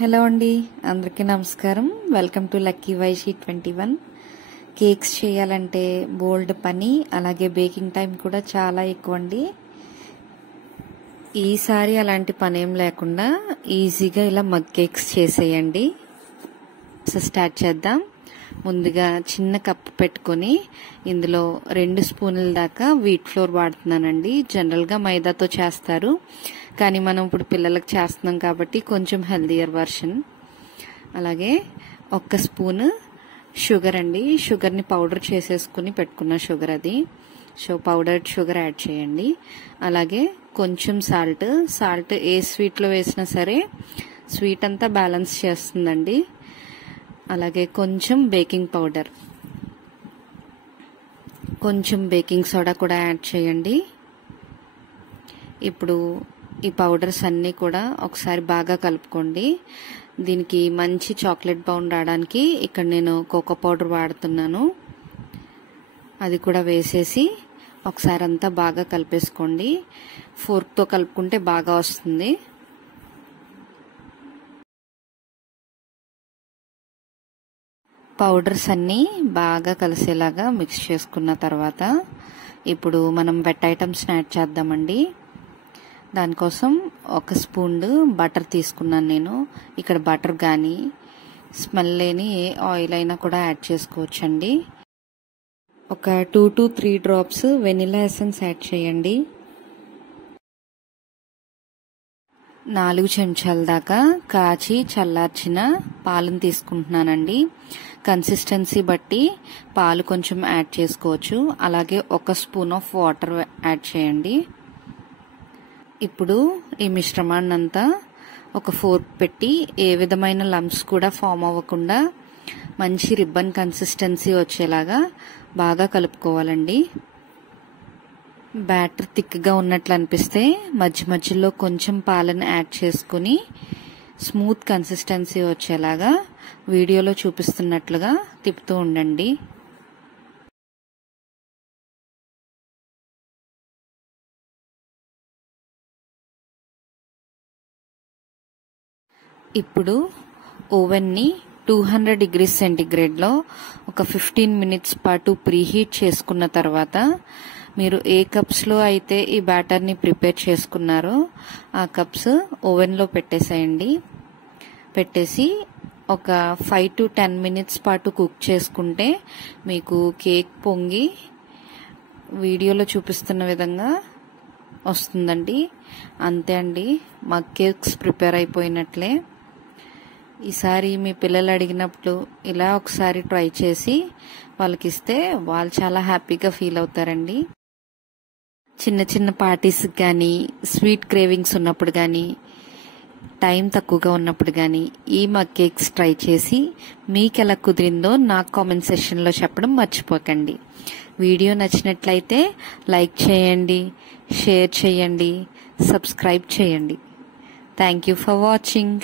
Hello అండి, అందరికీ నమస్కారం. Welcome to lucky వైషీ 21. కేక్స్ చేయాలంటే బోల్డ్ పని, అలాగే బేకింగ్ టైం కూడా చాలా ఎక్కువ అండి. ఈసారి అలాంటి పని ఏం లేకుండా ఈజీగా ఇలా మగ్ కేక్స్ చేసేయండి. స్టార్ట్ చేద్దాం. ముందుగా చిన్న కప్పు పెట్టుకొని ఇందులో 2 స్పూన్ల దాకా వీట్ ఫ్లోర్ వాడుతున్నానండి. జనరల్గా మైదాతో చేస్తారు, కానీ మనం ఇప్పుడు పిల్లలకు చేస్తున్నాం కాబట్టి కొంచెం హెల్దియర్ వర్షన్. అలాగే 1 స్పూన్ షుగర్ అండి. షుగర్ని పౌడర్ చేసేసుకుని పెట్టుకున్న షుగర్ అది. సో పౌడర్డ్ షుగర్ యాడ్ చేయండి. అలాగే కొంచెం సాల్ట్ ఏ స్వీట్లో వేసినా సరే స్వీట్ అంతా బ్యాలెన్స్ చేస్తుందండి. అలాగే కొంచెం బేకింగ్ పౌడర్, కొంచెం బేకింగ్ సోడా కూడా యాడ్ చేయండి. ఇప్పుడు ఈ పౌడర్స్ అన్నీ కూడా ఒకసారి బాగా కలుపుకోండి. దీనికి మంచి చాక్లెట్ బౌన్ రావడానికి ఇక్కడ నేను కోకో పౌడర్ వాడుతున్నాను. అది కూడా వేసేసి ఒకసారి అంతా బాగా కలిపేసుకోండి. ఫోర్క్తో కలుపుకుంటే బాగా వస్తుంది. పౌడర్స్ అన్నీ బాగా కలిసేలాగా మిక్స్ చేసుకున్న తర్వాత ఇప్పుడు మనం వెట్ ఐటమ్స్ యాడ్ చేద్దామండి. దానికోసం 1 స్పూన్ బటర్ తీసుకున్నాను నేను. ఇక్కడ బటర్ కానీ స్మెల్ లేని ఏ ఆయిల్ అయినా కూడా యాడ్ చేసుకోవచ్చండి. ఒక 2 to 3 drops vanilla essence add చేయండి. 4 చెంచాల దాకా కాచి చల్లార్చిన పాలను తీసుకుంటున్నానండి. కన్సిస్టెన్సీ బట్టి పాలు కొంచెం యాడ్ చేసుకోవచ్చు. అలాగే 1 స్పూన్ ఆఫ్ వాటర్ యాడ్ చేయండి. ఇప్పుడు ఈ మిశ్రమాన్ని అంతా ఒక ఫోర్క్ పెట్టి ఏ విధమైన లంప్స్ కూడా ఫామ్ అవ్వకుండా మంచి రిబ్బన్ కన్సిస్టెన్సీ వచ్చేలాగా బాగా కలుపుకోవాలండి. బ్యాటర్ థిక్గా ఉన్నట్లు అనిపిస్తే మధ్యలో కొంచెం పాలను యాడ్ చేసుకుని స్మూత్ కన్సిస్టెన్సీ వచ్చేలాగా వీడియోలో చూపిస్తున్నట్లుగా తిప్పుతూ ఉండండి. ఇప్పుడు ఓవెన్ని 200 degrees సెంటీగ్రేడ్లో ఒక 15 minutes పాటు ప్రీహీట్ చేసుకున్న తర్వాత మీరు ఏ కప్స్లో అయితే ఈ బ్యాటర్ని ప్రిపేర్ చేసుకున్నారో ఆ కప్స్ ఓవెన్లో పెట్టేసేయండి. పెట్టేసి ఒక 5 to 10 minutes పాటు కుక్ చేసుకుంటే మీకు కేక్ పొంగి వీడియోలో చూపిస్తున్న విధంగా వస్తుందండి. అంతే అండి, మగ్ కేక్స్ ప్రిపేర్ అయిపోయినట్లే. ఈసారి మీ పిల్లలు అడిగినప్పుడు ఇలా ఒకసారి ట్రై చేసి వాళ్ళకి ఇస్తే వాళ్ళు చాలా హ్యాపీగా ఫీల్ అవుతారండి. చిన్న పార్టీస్కి కానీ, స్వీట్ క్రేవింగ్స్ ఉన్నప్పుడు కానీ, టైం తక్కువగా ఉన్నప్పుడు కానీ ఈ మగ్ కేక్స్ ట్రై చేసి మీకు ఎలా కుదిరిందో నాకు కామెంట్ సెక్షన్లో చెప్పడం మర్చిపోకండి. వీడియో నచ్చినట్లయితే లైక్ చేయండి, షేర్ చేయండి, సబ్స్క్రైబ్ చేయండి. Thank you for watching.